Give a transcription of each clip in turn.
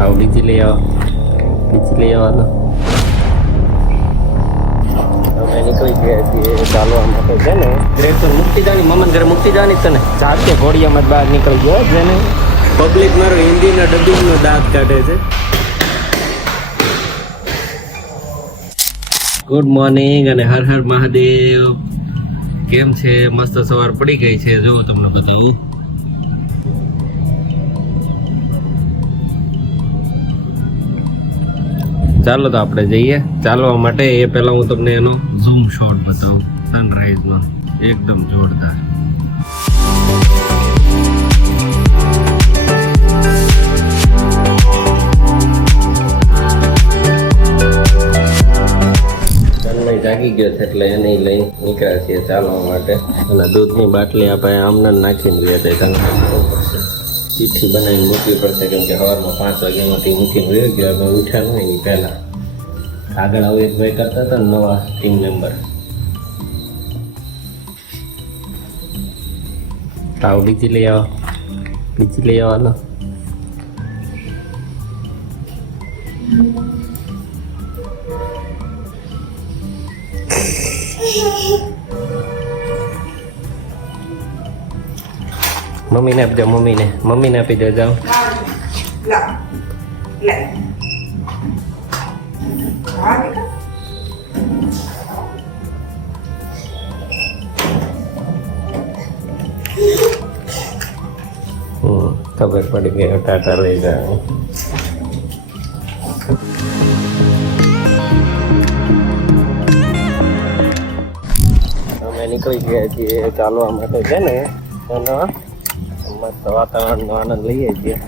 આવો બીજી લઈ આવવાનો અમે નીકળી ગયા છીએ ચાલવા માટે છે ને ગ્રેટર મુક્તિ જવાની મમન ઘરે મુક્તિ જવાની તને જાતે ઘોડિયામાં બહાર નીકળી ગયો છે ને પબ્લિક મારો હિન્દીના ડબિંગનો દાંત કાઢે છે. ગુડ મોર્નિંગ અને હર હર મહાદેવ. કેમ છે? મસ્ત સવાર પડી ગઈ છે. જો તમને બતાવું. ચાલો તો આપણે જઈએ ચાલવા માટે. એ પહેલા હું તમને એનો ઝૂમ શોટ બતાવું સનરાઈઝનો. એકદમ જોરદાર. જાગી ગયો છે એટલે એને લઈ નીકળ્યા છીએ ચાલવા માટે. અને દૂધની બાટલી આપણે આમને નાખીને રહ્યા છે. પડશે ચીઠી બનાવીને મૂકવી પડશે કેમ કે સવારમાં 5 વાગ્યામાંથી મૂકીને રહ્યો ગયો. અમે ઉઠ્યા ન એની પહેલાં આગળ આવું એક ભાઈ કરતા હતા નવા ટીમ મેમ્બર. આવો બીજી લઈ આવવાનો. મમ્મીને આપી દો. મમ્મીને આપી દો. જાઓ ખબર પડી ગઈ. ટાટા લઈ જાઓ. અમે નીકળી ગયા છીએ ચાલવા માટે છે ને એનો મસ્ત વાતાવરણનો આનંદ લઈએ છીએ.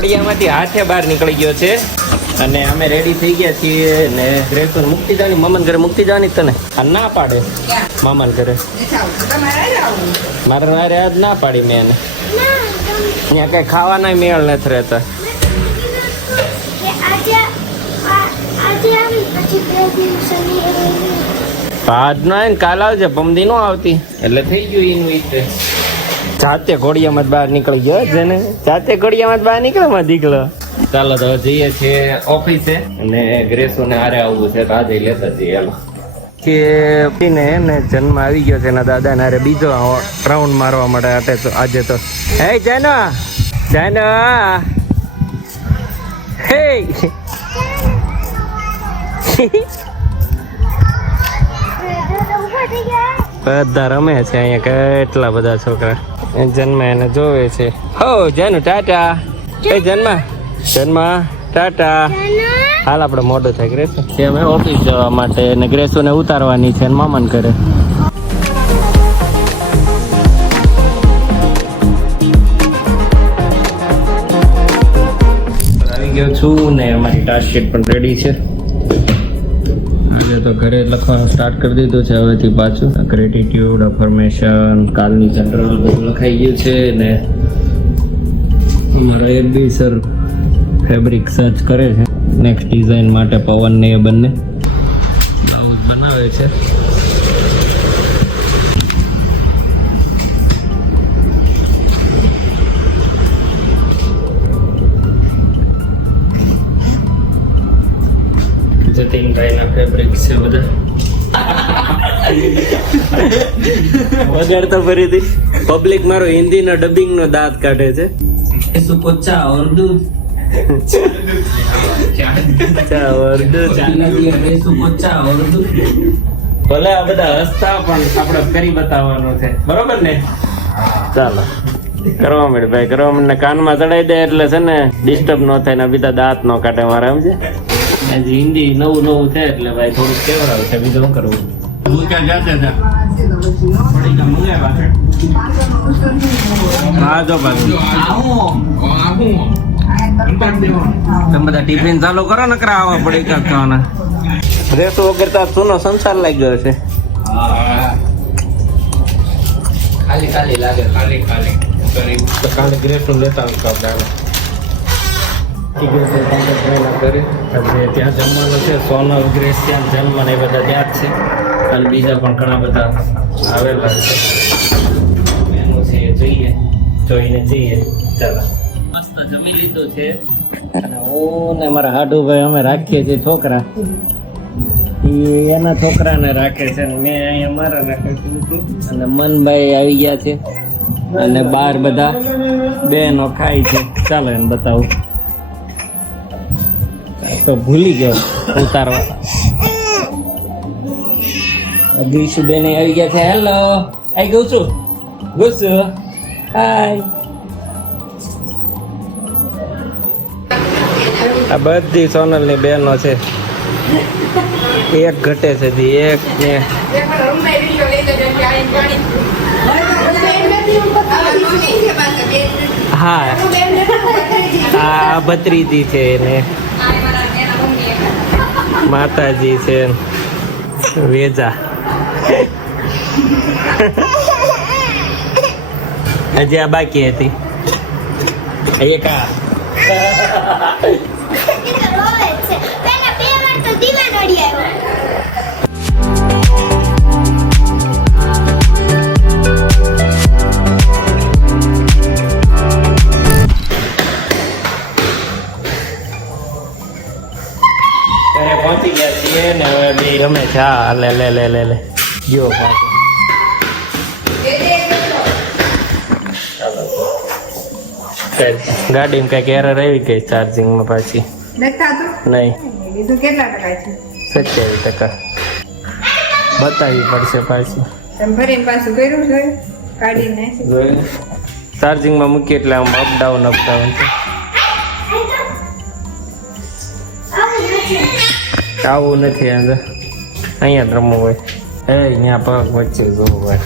ઘોડિયામાંથી હાથે બહાર નીકળી ગયો છે અને અમે રેડી થઈ ગયા છીએ ને ગ્રેસન મુક્તિ જવાની મમન ઘરે મુક્તિ જવાની તને આ ના પાડે મામાના ઘરે મારે વારે આજ ના પાડી મેં એને. અહીંયા કઈ ખાવાના મેળ નથી રહેતા. આજ ના ને કાલ આવજે પમદી નો આવતી એટલે થઈ ગયું એનું ઈચ્છે. જાતે ઘોડિયામાં જ બહાર નીકળી ગયો જેને જાતે ઘોડિયામાં જ બહાર નીકળ્યો દીકલો. ચાલો તો જઈએ છીએ ઓફિસે અને ગ્રેસોને હારે આવવું છે તો આજે લેતા જઈએ. હાલો કે ને જન્મ આવી ગયો છે એના દાદાને હારે બીજો રાઉન્ડ મારવા માટે આટે તો આજે તો હે જાનો હે બધા રમે છે અહીંયા કેટલા બધા છોકરા. જન્મ એને જોવે છે. હો જાનુ ટાટા. એ જન્મ ટાટા. હાલ આપણે મોડું થાય ગ્રેસો છે અમે ઓફિસ જવા માટે અને ગ્રેસોને ઉતારવાની છે મામાને ઘરે. આવી ગયો છું ને અમારી ટાસ્ક શીટ પણ રેડી છે. તો ઘરે લખવાનું સ્ટાર્ટ કરી દીધું છે હવેથી પાછું. ગ્રેટિટ્યુડ, અફર્મેશન, કાલની જનરલ બધું લખાઈ ગયું છે ને અમારા એક બી સર ફેબ્રિક સર્ચ કરે છે નેક્સ્ટ ડિઝાઇન માટે. પવન ને એ બંને બ્લાઉઝ બનાવે છે. જતીનભાઈના ફેબ્રિક છે બધા. વગર તો ફરીથી પબ્લિક મારો હિન્દીનો ડબિંગનો દાંત કાઢે છે. સુકોચા ઉર્દુ ભલે આ બધા હસતા પણ આપણે કરી બતાવવાનું છે બરોબર ને. ચાલો કરવા મળે ભાઈ કરવા મળે. કાનમાં ચડાઈ દે એટલે છે ને ડિસ્ટર્બ ન થાય ને બીજા દાંત ન કાઢે મારે સમજે. હિન્દી નવું છે એટલે ભાઈ થોડુંક કેવડાવ છે. બીજું શું કરવું. હા જો ભાઈ તમે બધા ટિફિન ચાલુ કરો ને કરા આવા પડી ખાવાના રેસો વગર તો સુનો સંસાર લાગ્યો છે ખાલી ખાલી લાગે ખાલી ખાલી તો કાલે ગ્રેસનું લેતા ત્યાં જમવાનું છે સોનલ ગ્રેસ ત્યાં જન્મ ને એ બધા ત્યાં જ છે અને બીજા પણ ઘણા બધા આવેલા છે એનું છે જોઈએ જોઈને જઈએ ચાલો મસ્ત જમી લીધું છે અને હું ને મારા હાડુભાઈ અમે રાખીએ છીએ છોકરા એના છોકરાને રાખે છે અને મેં અહીંયા મારા રાખે છું અને મનભાઈ આવી ગયા છે અને બાર બધા બેનો ખાય છે ચાલો એને બતાવું તો ભૂલી ગયો ઉતારવા ગીશુ બેન આવી ગયા છે હેલો આઈ ગયું છું ગુસ્સુ હાય આ બધી સોનલની બહેનો છે એક ઘટે છે જી એક ને હા આ ભત્રીજી છે ને માતાજી છે વેજા હજી આ બાકી હતી એક આ પહોંચી ગયા છીએ ને હવે બે રમે છે હા લે લે લે લે લે જો ગાડીમાં કઈક એરર આવી ગઈ ચાર્જિંગમાં પાછી નહીં 27% બતાવવી પડશે પાછી ચાર્જિંગમાં મૂકી એટલે આમ અપડાઉન છે આવું નથી અંદર અહીંયા જ રમવું હોય અહીંયા પગ વચ્ચે જોવું હોય